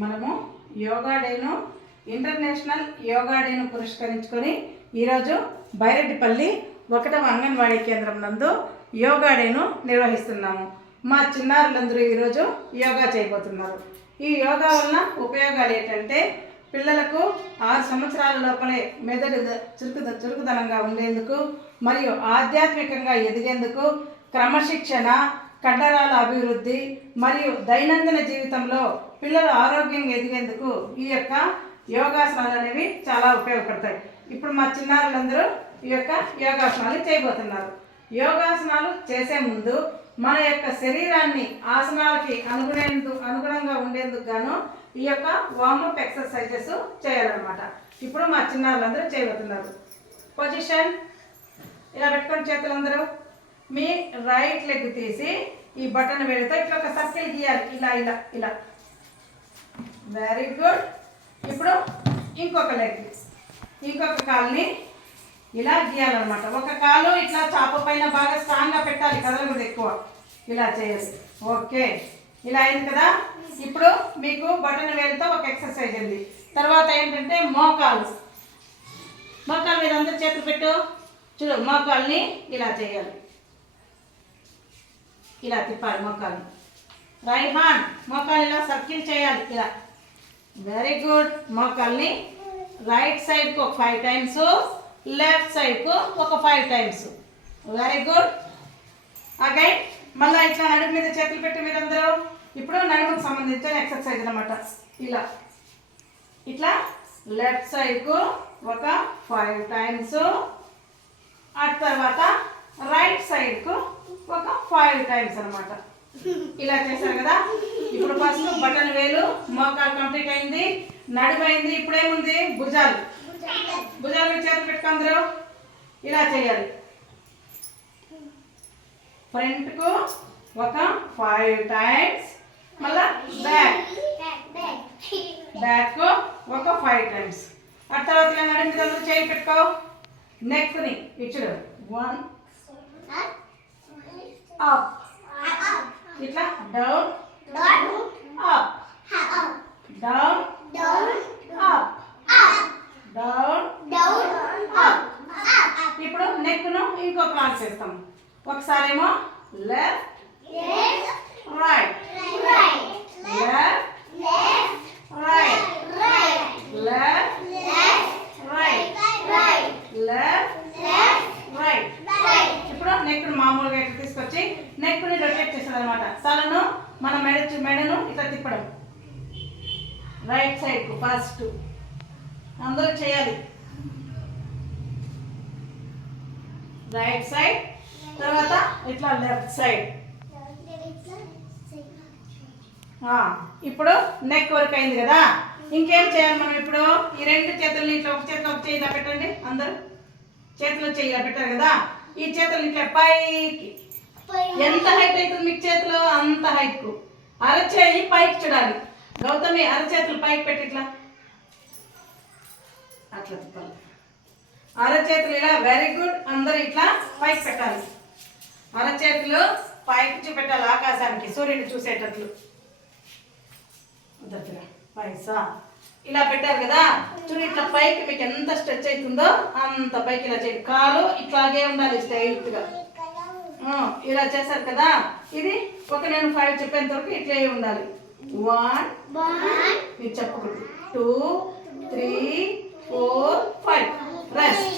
మనము యోగా డేను ఇంటర్నేషనల్ యోగా డేను పురస్కరించుకొని ఈరోజు బైరెడ్డిపల్లి 1వ అంగన్వాడీ కేంద్రం నందు యోగా డేను నిర్వహిస్తున్నాము. మా చిన్నారులందరూ ఈరోజు యోగా చేయబోతున్నారు. ఈ యోగా వలన ఉపయోగాలు ఏంటంటే పిల్లలకు 6 సంవత్సరాల లోపలే మెదడు చురుకుదనంగా ఉండేందుకు మరియు ఆధ్యాత్మికంగా ఎదిగేందుకు క్రమశిక్షణ, కండరాల అభివృద్ధి మరియు దైనందిన జీవితంలో పిల్లలు ఆరోగ్యంగా ఎదిగేందుకు ఈ యొక్క యోగాసనాలు అనేవి చాలా ఉపయోగపడతాయి. ఇప్పుడు మా చిన్నారులందరూ ఈ యొక్క యోగాసనాలు చేయబోతున్నారు. యోగాసనాలు చేసే ముందు మన యొక్క శరీరాన్ని ఆసనాలకి అనుగుణంగా ఉండేందుకు గాను ఈ యొక్క వార్మప్ ఎక్సర్సైజెస్ చేయాలన్నమాట. ఇప్పుడు మా చిన్నారులందరూ చేయబోతున్నారు. పొజిషన్ ఇలా పెట్టుకొని చేతులందరూ మీ రైట్ లెగ్ తీసి ఈ బటన్ వేడితో ఇట్లా ఒక సర్కిల్ గీయాలి. ఇలా ఇలా ఇలా. Very good. ఇప్పుడు ఇంకొక లెగ్, ఇంకొక కాలుని ఇలా గీయాలన్నమాట. ఒక కాలు ఇట్లా చాప పైన బాగా స్ట్రాంగ్గా పెట్టాలి, కదలకూడదు ఎక్కువ. ఇలా చేయాలి. ఓకే, ఇలా అయింది కదా. ఇప్పుడు మీకు బటన్ వేలుతో ఒక ఎక్సర్సైజ్ ఉంది. తర్వాత ఏంటంటే మోకాలు మీద అందరూ చేతులు పెట్టు. చూడు, మోకాల్ని ఇలా చేయాలి, ఇలా తిప్పాలి మోకాల్ని. రైట్ హ్యాండ్ మోకాలు ఇలా సర్కిల్ చేయాలి ఇలా. Very good. మోకాల్ని రైట్ సైడ్కు ఒక 5 టైమ్స్, లెఫ్ట్ సైడ్కు ఒక 5 టైమ్స్. Very good. అగైన్ మళ్ళీ ఇట్లా నడుము మీద చేతులు పెట్టి మీరందరూ ఇప్పుడు నడుముకు సంబంధించిన ఎక్సర్సైజ్ అనమాట. ఇలా ఇట్లా లెఫ్ట్ సైడ్కు ఒక 5 టైమ్స్, ఆ తర్వాత రైట్ సైడ్కు ఒక 5 టైమ్స్ అనమాట. ఇలా చేశారు కదా. ఇప్పుడు ఫస్ట్ బటన్ వేలు, మోకాలు కంప్లీట్ అయింది, నడుము అయింది. ఇప్పుడు ఏముంది? భుజాలు. భుజాల మీద చేతులు పెట్టుకుందరు ఇలా చేయాలి. ఫ్రంట్కు ఒక 5 టైమ్స్, మళ్ళా బ్యాక్ ఒక 5 టైమ్స్. ఆ తర్వాత ఇలా నడుము మీద చేయి పెట్టుకో. నెక్ని ఇచ్చుడు 1 అప్, ఇట్లా down up, down up, down up. ఇప్పుడు నెక్ను ఇంకో క్లాస్ చేస్తాం. ఒకసారేమో left right, left right, left right, left right. ఇప్పుడు నెక్ మామూలుగా ఇట్లా తీసుకొచ్చి నెక్ని రొటేట్ చేస్తుంది అనమాట. తలను మన మెడను ఇట్లా తిప్పడం. రైట్ సైడ్కు ఫస్ట్ అందరూ చేయాలి. రైట్ సైడ్, తర్వాత ఇట్లా లెఫ్ట్ సైడ్. ఇప్పుడు నెక్ వరకు అయింది కదా. ఇంకేం చేయాలి మనం ఇప్పుడు? ఈ 2 చేతుల్ని ఇట్లా ఒక చేతిలో ఒక చేయి పెట్టండి. అందరూ చేతిలో చేయి పెట్టారు కదా. ఈ చేతులు ఇట్లా పైకి, ఎంత హైట్ అవుతుంది మీకు చేతులు అంత హైట్కు. అరచేయి పైకి చూడాలి. గౌతమి అరచేతులు పైకి పెట్టి ఇట్లా అట్లా తిప్పాలి. అరచేతులు ఇలా. Very good. అందరూ ఇట్లా పైకి పెట్టాలి. అరచేతులు పైకి చూపెట్టాలి ఆకాశానికి, సూర్యుని చూసేటట్లు. పైసా ఇలా పెట్టారు కదా. చూడు, ఇట్లా పైకి మీకు ఎంత స్ట్రెచ్ అవుతుందో అంత పైకి ఇలా చేయండి. కాలు ఇట్లాగే ఉండాలి స్ట్రైట్గా. ఇలా చేశారు కదా. ఇది నేను 5 చెప్పేంత వరకు ఇట్లే ఉండాలి. 1 మీరు చెప్పకూడదు. 2 3 4 5 రెస్ట్.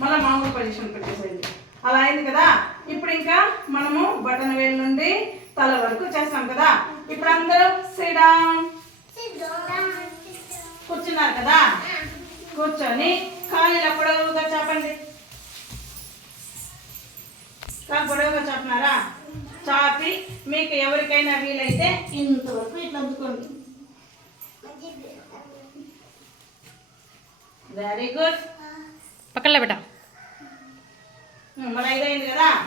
మళ్ళీ మామూలు పొజిషన్ పెట్టేసేది. అలా అయింది కదా. ఇప్పుడు ఇంకా మనము బటన్ వేలు నుండి తల వరకు చేస్తాం కదా. ఇప్పుడు అందరూ సిట్ డౌన్. కూర్చున్నారు కదా. కూర్చొని కాళ్ళు ఇలా పొడవుగా చాపండి. కాళ్ళు పొడవుగా చాపినారా? చాపి మీకు ఎవరికైనా వీలైతే ఇంతవరకు ఇట్లా అందుకోండి. Very good. పక్కన పెట్ట. మళ్ళీ 5 అయింది కదా.